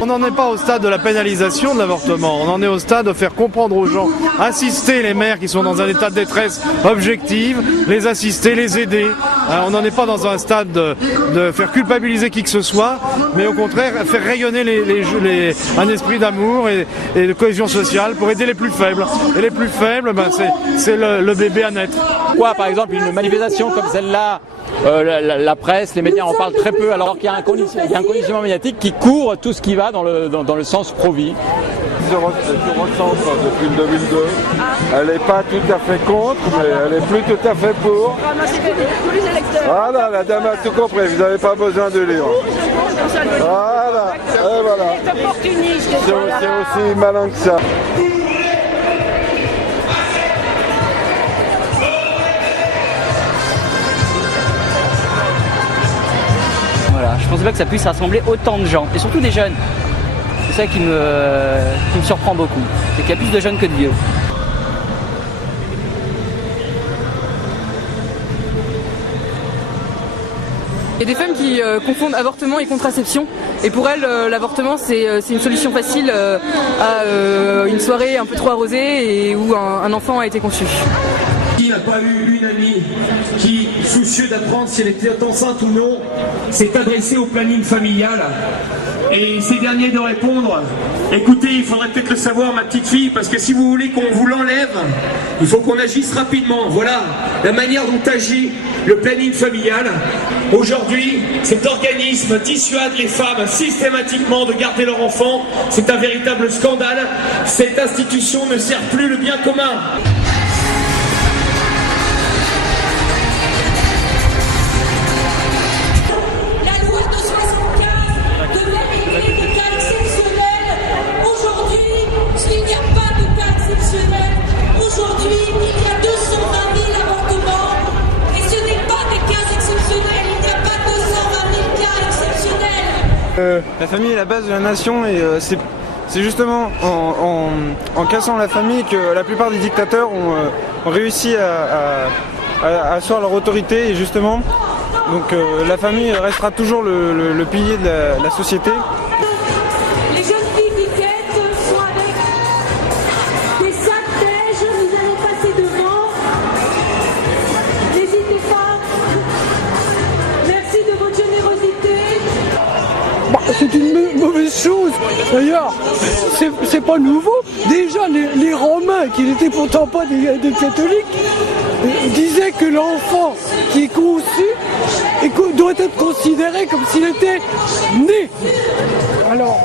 On n'en est pas au stade de la pénalisation de l'avortement, on en est au stade de faire comprendre aux gens, assister les mères qui sont dans un état de détresse objective, les assister, les aider. On n'en est pas dans un stade de faire culpabiliser qui que ce soit, mais au contraire faire rayonner un esprit d'amour et de cohésion sociale pour aider les plus faibles. Et les plus faibles, c'est le bébé à naître. Pourquoi, par exemple, une manifestation comme celle-là, la presse, les médias en parlent très peu, alors qu'il y a un conditionnement médiatique qui couvre tout ce qui va dans le sens pro-vie. Je ressens depuis le 2002. Elle n'est pas tout à fait contre, mais elle n'est plus tout à fait pour. Voilà, la dame a tout compris, vous n'avez pas besoin de lire. Voilà, et voilà. C'est aussi malin que ça. Voilà, je pensais pas que ça puisse rassembler autant de gens, et surtout des jeunes. C'est ça qui me surprend beaucoup, c'est qu'il y a plus de jeunes que de vieux. Il y a des femmes qui confondent avortement et contraception, et pour elles l'avortement c'est une solution facile à une soirée un peu trop arrosée et où un enfant a été conçu. Qui n'a pas eu une amie qui, soucieux d'apprendre si elle était enceinte ou non, s'est adressée au planning familial et ces derniers de répondre « Écoutez, il faudrait peut-être le savoir, ma petite fille, parce que si vous voulez qu'on vous l'enlève, il faut qu'on agisse rapidement. » Voilà la manière dont agit le planning familial. Aujourd'hui, cet organisme dissuade les femmes systématiquement de garder leur enfant. C'est un véritable scandale. Cette institution ne sert plus le bien commun. La famille est la base de la nation et c'est justement en cassant la famille que la plupart des dictateurs ont réussi à asseoir leur autorité et justement donc la famille restera toujours le pilier de la société. Les jeunes filles qui quittent sont avec des sacs beige, vous allez passer devant. N'hésitez pas. Merci de votre générosité. C'est une mauvaise chose. D'ailleurs, c'est pas nouveau. Déjà, les Romains, qui n'étaient pourtant pas des catholiques, disaient que l'enfant qui est conçu doit être considéré comme s'il était né. Alors...